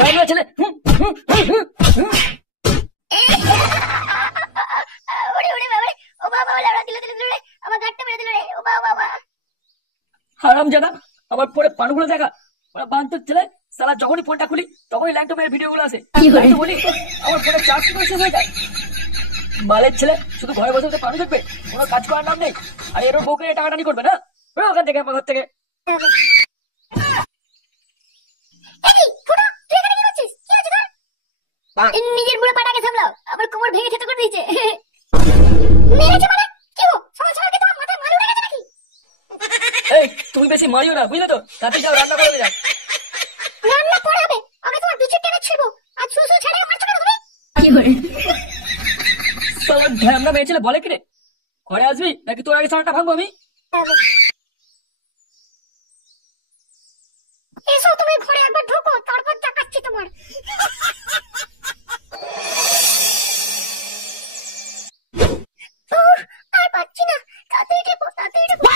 ঢালা ছেলে। হারামজাদা, আমার পরে পানুগুলো দেখা। ওরা বান্ধব ছেলে, সালা যখনই ফোনটা খুলি তখনই ল্যাংটো মেয়ের ভিডিও গুলো আসে। বলি আমার ফোনে চার্জ করে শেষ হয়ে যায়। বালের ছেলে, শুধু ঘরে বসে বসে পানু দেখবে, কোনো কাজ করার নাম নেই। আর এর বউকে টাকাটানি করবে না, ওখান থেকে আমার ঘর থেকে। নিজের বুড়ো পাটাকে সামলাও, আমার কোমর ভেঙে থেতো করে দিয়েছে। এই তুমি বেশি মারিও না, বুঝলে তো? তাতে যাও, রান্না করে যাও। রান্না পরে হবে, আগে তোমার দুচের টেনে ছিড়বো, আর সুসু ছেড়ে আমার চোখে হবে। ঢ্যামনা মেয়ে ছেলে বলে কিরে, ঘরে আসবি নাকি তোর আগে সারাটা ভাঙবো আমি? এসো তুমি ঘরে একবার ঢোকো, তারপর দেখাচ্ছি তোমার। আর পাচ্ছি না, তাড়াতাড়ি ঢোকো, তাড়াতাড়ি ঢোকো।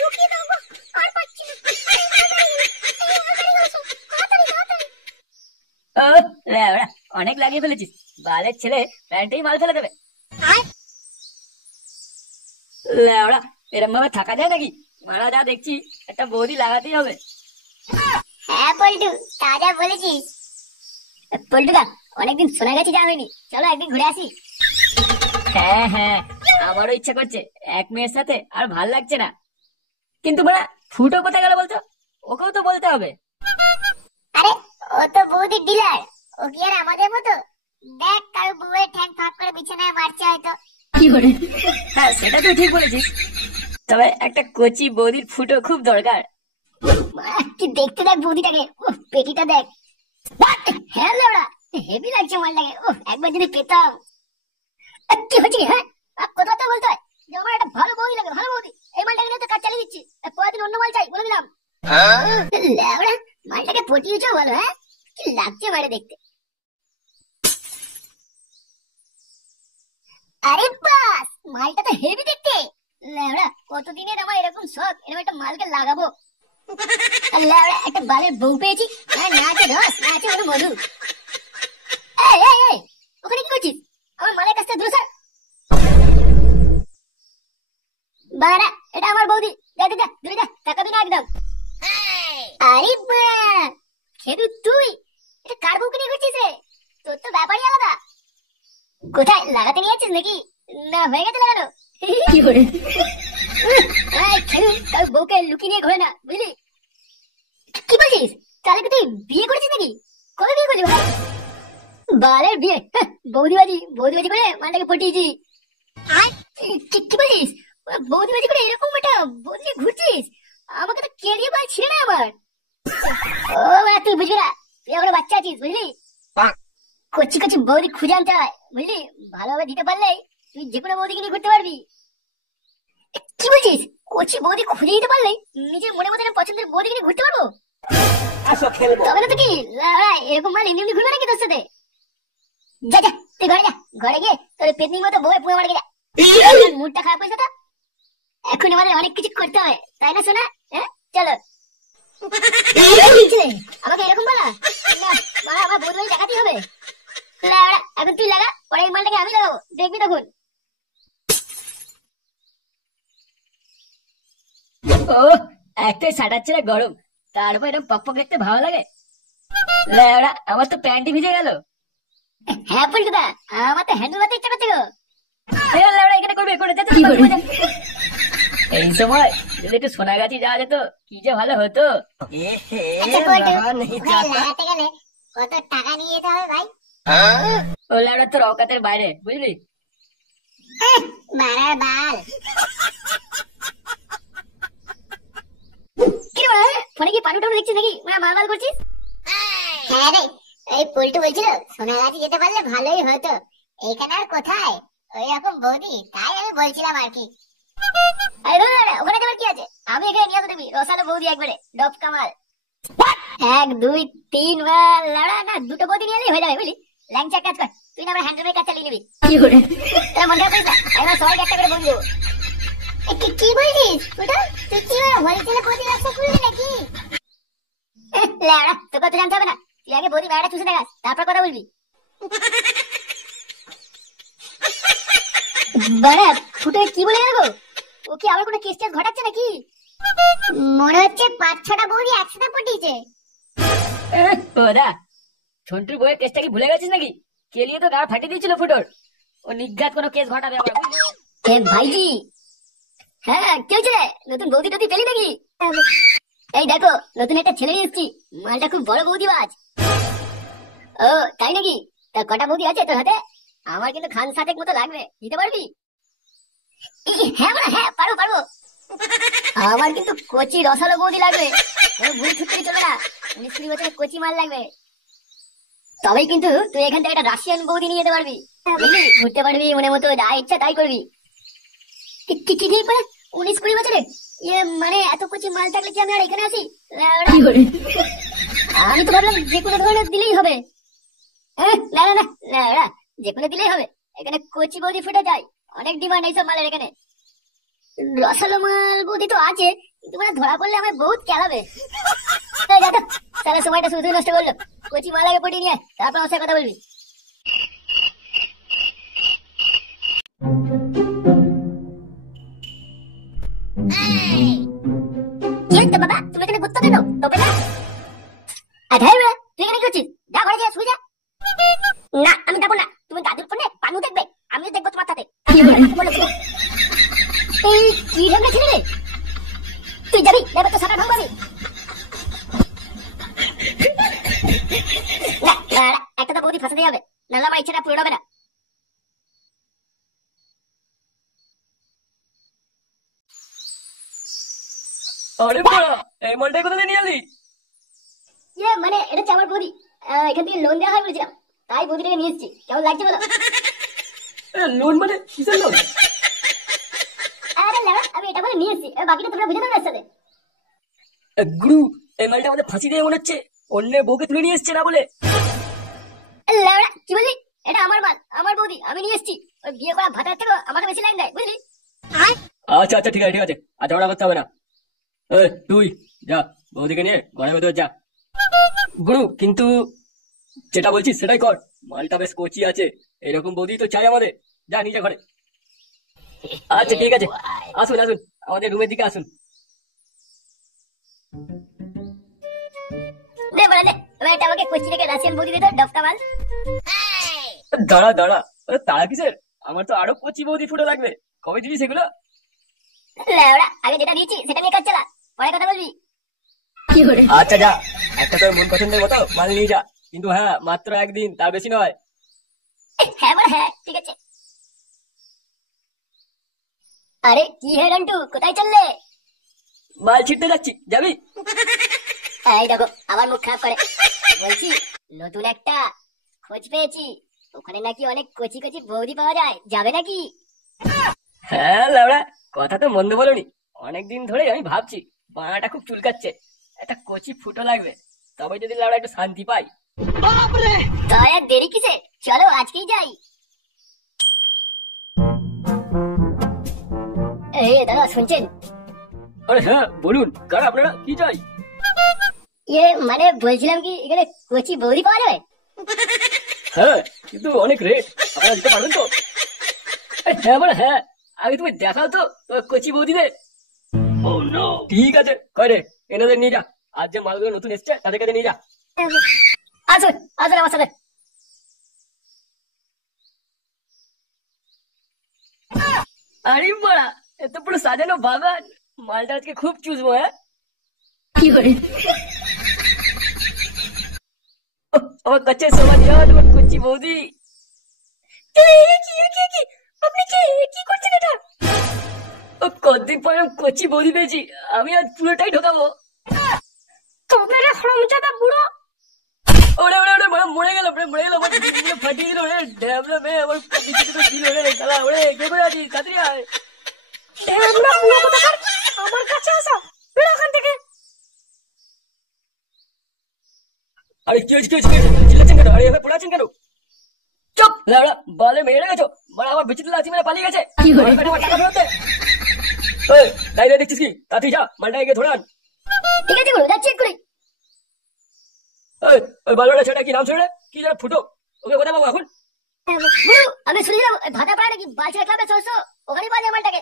ঢুকিয়ে দাও গো, আর পাচ্ছি না। অনেক লাগিয়ে ফেলেছিস, বালের ছেলে প্যান্টেই মাল ফেলে দেবে। লেওড়া, এরম ভাবে থাকা যায় নাকি? মারা যা দেখছি, একটা বৌদি লাগাতেই হবে। হ্যাঁ পল্টু, তাজা বলেছিস। পল্টুদা, অনেকদিন সোনাগাছি যাওয়া হয়নি, চলো একদিন ঘুরে আসি। হ্যাঁ হ্যাঁ, আমারও ইচ্ছা করছে, এক মেয়ের সাথে আর ভাল লাগছে না। কিন্তু বড়া ফুটো কোথায় গেল বলতো? ওকেও তো বলতে হবে। আরে ও তো বৌদির ডিলার, ও কি আর আমাদের মতো? দেখ, কারো বউয়ের ঠ্যাং ফাঁক করে বিছানায় মারছে হয়তো। হ্যাঁ, সেটা তুই ঠিক বলেছিস, তবে একটা কচি বৌদির ফুটো খুব দরকার। কি দেখতে দেখ বৌদিটাকে, পেটিটা দেখ। হ্যাঁ লেওড়া, হেভি লাগছে মালটাকে। একবার যদি পেতাম। কি হচ্ছে? হ্যাঁ, কোথাও তো বলতে হয় যে আমার একটা ভালো বৌদি লাগে, ভালো বৌদি। এই মালটাকে নিয়ে তো কাজ চালিয়ে দিচ্ছি, পরের দিন অন্য মাল চাই, বলে দিলাম। লেওড়া, মালটাকে পটিয়েছো বলো। হ্যাঁ, কি লাগছে বাইরে দেখতে। আরে বাস, মালটা তো হেভি দেখতে। লেওড়া, কতদিনের আমার এরকম শখ, এরকম একটা মালকে লাগাবো। লেওড়া, একটা বালের বউ পেয়েছি, না আছে রস, না আছে কোনো মধু। এই এই এই, ওখানে কি করছিস? আমার মালের কাছ থেকে দূরে সর। বাড়া, এটা আমার বৌদি, যা যা যা, দূরে যা, তাকাবি না একদম। আরে বাড়া, খেদু তুই এটা কার বউকে নিয়ে ঘুরছিস রে? তোর তো ব্যাপারই আলাদা। কোথায় লাগাতে নিয়ে যাচ্ছিস নাকি? না হয়ে গেছে লাগানো? কি করে খেদু, কার বউকে লুকিয়ে নিয়ে ঘোরে না, বুঝলি? কি বলছিস? তাহলে কি তুই বিয়ে করেছিস নাকি? কবে বিয়ে করলি ভাই? বালের বিয়ে, বৌদিবাজি বৌদিবাজি করে মালটাকে পটিয়েছি। কি বলিস? বৌদিবাজি করে এরকম একটা বৌদি ঘুরছিস? আমাকে তো কেড়িয়ে বাল ছিঁড়ে না আবার। ও তুই বুঝবি না, তুই এখন বাচ্চা আছিস, বুঝলি? কচি কচি বৌদি খুঁজে আনতে হয়, বুঝলি? ভালোভাবে দিতে পারলে তুই যে কোনো বৌদিকে নিয়ে ঘুরতে পারবি। কি বলছিস? কচি বৌদি খুঁজে দিতে পারলে নিজের মনে মতো পছন্দের বৌদিকে নিয়ে ঘুরতে পারবো? তবে না তো কি এরকম মাল এমনি এমনি ঘুরবে নাকি তোর সাথে? যা যা, তুই ঘরে যা, ঘরে গিয়ে তোর পেতনির মতো বউয়ে পুয়ে মার গে যা। মুডটা খারাপ হয়েছে তো, এখন আমাদের অনেক কিছু করতে হয়, তাই না সোনা? হ্যাঁ চলো। আমাকে এরকম বলা না, মারা আমার বৌদি বাড়ি দেখাতেই হবে। এখন তুই লাগা, পরে এই মালটাকে আমি লাগাবো, দেখবি তখন। ও একটাই সাটাচ্ছে না গরম, তারপর এরকম পক পক দেখতে ভালো লাগে। আমার তো প্যান্টই ভিজে গেল। হ্যাঁ পল্টুদা, আমার তো হ্যান্ডেল মারতে ইচ্ছা করছে গো। এখানে করবে করে যেতে। এই সময় যদি একটু সোনাগাছি যাওয়া যেত কি যে ভালো হতো। লাগাতে গেলে কত টাকা নিয়ে যেতে হবে ভাই? ও ল্যাবড়া তোর অকাতের বাইরে, বুঝলি? মারার বাল। ফোনে কি পানু টানু দেখছিস নাকি? মাল মাল করছিস? হ্যাঁ রে, এই পল্টু বলছিল সোনাগাছি যেতে পারলে ভালোই হতো। এখানে আর কোথায় ওই রকম বৌদি, তাই আমি বলছিলাম আর কি। ওখানে যাবার কি আছে? আমি এখানে নিয়ে আসতে দেবি রসালো বৌদি একবারে ডব কামাল। 1 2 3 লড়া না, দুটো বৌদি নিয়ে এলেই হয়ে যাবে, বুঝলি? ল্যাংচা কাজ কর, তুই না আমার হ্যান্ডেলের কাজ চালিয়ে নিবি। কি করে তোরা মন খারাপ করিস না, আমি সবাইকে একটা করে বৌদি দেবো। কি বলছিস ওটা? তুই কি হোলসেলে বৌদি ব্যবসা করবি নাকি? লেওড়া, তোকে তো জানতে হবে না, তুই আগে বৌদি মেয়েটা চুষে দেখাস, তারপর কথা বলবি। বাড়া ফুটো কি বলে গেল গো? ও কি আবার কোনো কেস টেস ঘটাচ্ছে নাকি? মনে হচ্ছে 5-6টা বৌদি একসাথে পটিয়েছে। ওরা ঝন্টুর বইয়ের কেসটা কি ভুলে গেছিস নাকি? কেলিয়ে তো গাড় ফাটিয়ে দিয়েছিল ফুটোর। ও নিঘাত কোনো কেস ঘটাবে আবার, বুঝলি? ভাইজি, হ্যাঁ কি হয়েছে রে? নতুন বৌদি টদি পেলি নাকি? এই দেখো নতুন একটা ছেলে নিয়ে এসেছি, মালটা খুব বড় বৌদিবাজ। ও তাই নাকি? তা কটা বৌদি আছে তোর হাতে? আমার কিন্তু খান সাতেক মতো লাগবে, দিতে পারবি? হ্যাঁ বড়া, হ্যাঁ পারবো পারবো। আমার কিন্তু কচি রসালো বৌদি লাগবে, কোনো ভুল ছুটতে চলবে না। 19-20 বছরের কচি মাল লাগবে। তবেই কিন্তু তুই এখান থেকে একটা রাশিয়ান বৌদি নিয়ে যেতে পারবি, বুঝলি? ঘুরতে পারবি মনে মতো, যা ইচ্ছা তাই করবি। কি ঠিক মানে 19-20 বছরের? ইয়ে মানে এত কচি মাল থাকলে কি আমি আর এখানে আসি? আমি তো ভাবলাম যে কোনো ধরনের দিলেই হবে। না না না না, যে কোনো দিলেই হবে। এখানে কচি বৌদি ফুটে যায়, অনেক ডিমান্ড এইসব মালের এখানে। রসালো মাল বৌদি তো আছে, কিন্তু মানে ধরা পড়লে আমায় বহুত খেলাবে। সারা সময়টা শুধু নষ্ট করলো। কচি মাল আগে পটিয়ে নিয়ে তারপর আমার সাথে কথা বলবি। কি হচ্ছে বাবা, তুমি এখানে ঘুরতে কেন? তবে না তুই এখানে কি করছিস? যা ঘরে যা, শুয়ে যা। না আমি যাবো না, তুমি দাদুর ফোনে পানু দেখবে, আমিও দেখবো তোমার সাথে। এই কি ঢেমে ছিলি রে? তুই যাবি, এবার তো সারা ভাঙবাবি। না একটা তো বৌদি ফাঁসাতে যাবে, নাহলে আমার ইচ্ছাটা পূরণ হবে না। আরে বাড়া, এই মালটা কোথা থেকে নিয়ে এলি? ইয়ে মানে এটা হচ্ছে আমার বৌদি, এখান থেকে লোন দেওয়া হয় বলেছিলাম, তাই বৌদিটাকে নিয়ে এসেছি। কেমন লাগছে বলো? লোন মানে কিসের লোন? আরে না আমি এটা বলে নিয়ে এসেছি, বাকিটা তোমরা বুঝে দেবে একসাথে। গুরু, এই মালটা আমাদের ফাঁসি দিয়ে মনে হচ্ছে অন্যের বউকে তুলে নিয়ে এসছে না বলে। লাউড়া কি বললি? এটা আমার মাল, আমার বৌদি, আমি নিয়ে এসেছি। ওই বিয়ে করা ভাতার থেকে আমাকে বেশি লাইন দেয়, বুঝলি? আচ্ছা আচ্ছা ঠিক আছে ঠিক আছে, আর ঝগড়া করতে হবে না। তুই যা বৌদিকে নিয়ে ঘরের ভেতর যা। গুরু কিন্তু যেটা বলছিস সেটাই কর, মালটা বেশ কচি আছে, এরকম বৌদি তো চাই আমাদের। যা নিজে ঘরে। আচ্ছা ঠিক আছে, আসুন আসুন আমাদের রুমের দিকে আসুন। দে বলে দে, এবার এটা আমাকে কোচি থেকে রাশিয়ান বৌদি দে তো, ডফকা মাল। দাঁড়া দাঁড়া, তারা কিসের? আমার তো আরো কচি বৌদি ফুটে লাগবে, কবে দিবি সেগুলো? লাউড়া আগে যেটা দিয়েছি সেটা নিয়ে কাজ চালা, পরে কথা বলবি। আচ্ছা যা, একটা তোর মন পছন্দের মতো মাল নিয়ে যা, কিন্তু হ্যাঁ মাত্র একদিন, তার বেশি নয়। হ্যাঁ বলে হ্যাঁ ঠিক আছে। আরে কি হে রন্টু, কোথায় চললে? মাল ছিটতে যাচ্ছি, যাবি? এই দেখো আমার মুখ খারাপ করে। বলছি নতুন একটা খোঁজ পেয়েছি, ওখানে নাকি অনেক কচি কচি বৌদি পাওয়া যায়, যাবে নাকি? হ্যাঁ লাউড়া, কথা তো মন্দ বলনি। অনেকদিন ধরে আমি ভাবছি বানাটা খুব চুলকাচ্ছে, একটা কচি ফুটো লাগবে, তবে যদি লাউড়া একটু শান্তি পাই। তাই আর দেরি কিসে, চলো আজকেই যাই। এই দাদা শুনছেন? আরে হ্যাঁ বলুন, কার আপনারা কি চাই? ইয়ে মানে বলছিলাম কি এখানে কচি বৌদি পাওয়া যাবে? হ্যাঁ কিন্তু অনেক রেট, আপনারা দিতে পারবেন তো? হ্যাঁ বলে হ্যাঁ, আগে তুমি দেখাও তো কচি বৌদিদের। ঠিক আছে কয় রে, এনাদের নিয়ে যা, আজ যে মালগুলো নতুন এসছে তাদের কাছে নিয়ে যা। আসুন আসুন আমার সাথে। আরে বড়া, এত পুরো সাজানো বাগান, মালটা আজকে খুব চুষবো। হ্যাঁ আমার কাছে সমাজ তোমার কচি বৌদি। আপনি কি করছেন এটা? কতদিন পরে কচি বৌদি পেয়েছি, আমি আজ পুরোটাই ঢোকাবো। তোমার হরমজাদা বুড়ো। ওরে ওরে ওরে মরে গেল, মরে গেল, আমার দিদিকে ফাটিয়ে দিল রে, ড্যাবলা মেয়ে আমার পিছনে দিল রে শালা। ওরে কে করে আছিস, তাড়াতাড়ি আয়। ড্যাবলা বুড়ো কোথাকার, আমার কাছে আসো, বেরো ওখান থেকে। আরে কি হয়েছে চিল্লাচ্ছেন কেন? আরে এভাবে পড়াচ্ছেন কেন? চুপ লাউড়া, বালে মেরে গেছো বড়, আমার বিচিত্র লাচি মেরে পালিয়ে গেছে। টাকা ফেরত দে। তাই দেখছিস কি, তাড়াতাড়ি যা মালটাকে গিয়ে ধরে আন। ঠিক আছে গুরু, যাচ্ছি এক্ষুনি। এই, ওই বালুটা ছেলেটা কি নাম শুনে কি যেন ফুটো, ওকে কোথায় পাবো এখন? গুরু, আমি শুনেছিলাম ভাতা পাড়া নাকি বালছেড়া ক্লাবে চলছো, ওখানেই পাওয়া যায় মালটাকে।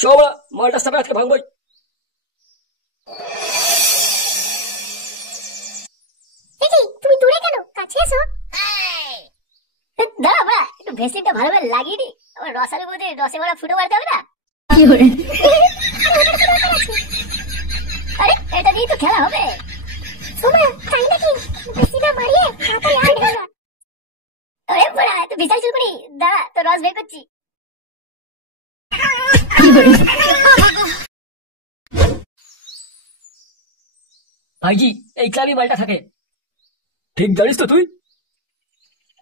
চ বড়া, মালটা সামনে আজকে ভাঙবই। তুমি দূরে কেন, কাছে এসো। দাঁড়া বাড়া, একটু ভেসলিনটা ভালোভাবে লাগিয়ে নি, আমার রসালো বোধে রসে ভরা ফুটো মারতে হবে না। আরে এটা দিয়ে তো খেলা হবে। তাই নাকি? ভেসলিনটা মারিয়ে হাতে আর ঢালা। আরে বড়া, তুই বিশাল চুলকুনি, দাঁড়া তো রস বের করছি। ভাইজি এই ক্লাবই মালটা থাকে। ঠিক জানিস তো তুই?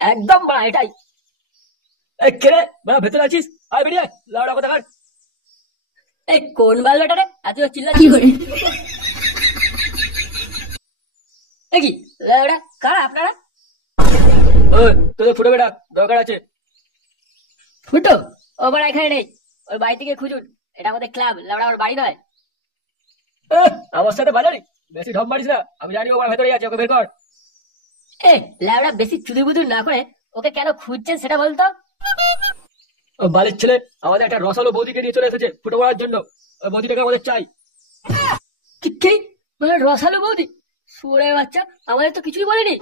একদম বড়া এটাই। এই কে রে বড়া, ভেতরে আছিস? আয় বেরিয়ে আয়, লাউডা কথা কার। এই কোন বালটা রে এত চিল্লাচ্ছিস? এই কি লাউডা কার আপনারা? ওই তোদের ফুটো বেটা দরকার আছে। ফুটো ও বড়া এখানে নেই, ওই বাড়ি থেকে খুঁজুন, এটা আমাদের ক্লাব, লাউডা আমার বাড়ি নয়। আমার সাথে বাজারি বেশি ঢপ মারিস না, আমি জানি ওর ভেতরে আছে, ওকে বের কর। এ লাউডা বেশি চুদুর বুদুর না করে ওকে কেন খুঁজছেন সেটা বলতো। ও বাড়ির ছেলে আমাদের একটা রসালো বৌদিকে নিয়ে চলে এসেছে ফুটো করার জন্য, ওই বৌদিটাকে আমাদের চাই। কি মানে রসালো বৌদি? সুরে বাচ্চা, আমাদের তো কিছুই বলেনি,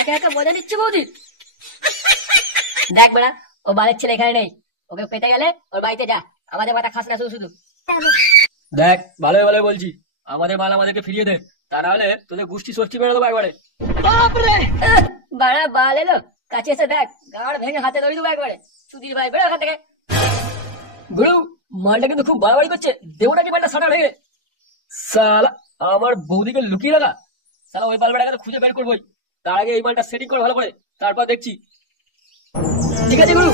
একা একা মজা নিচ্ছে বৌদি। দেখ বেড়া, ও বাড়ির ছেলে এখানে নেই, ওকে পেতে গেলে ওর বাড়িতে যা, আমাদের মাথা খাস না শুধু শুধু। দেখ ভালো ভালো বলছি, আমাদের মাল আমাদেরকে ফিরিয়ে দে, তা না হলে তোদের গুষ্টি সর্চি বেরো দেবো একবারে। বাড়া বাল এলো, কাছে এসে দেখ, গাড় ভেঙে হাতে ধরে দেবো একবারে। সুধীর ভাই বেরো এখান থেকে। গুরু মালটা কিন্তু খুব বাড়াবাড়ি করছে, দেবো নাকি মালটা সাটা ভেঙে? সালা আমার বৌদিকে লুকিয়ে রাখা, সালা ওই বালবাটাকে তো খুঁজে বের করবোই, তার আগে এই মালটা সেটিং করে ভালো করে, তারপর দেখছি। ঠিক আছে গুরু।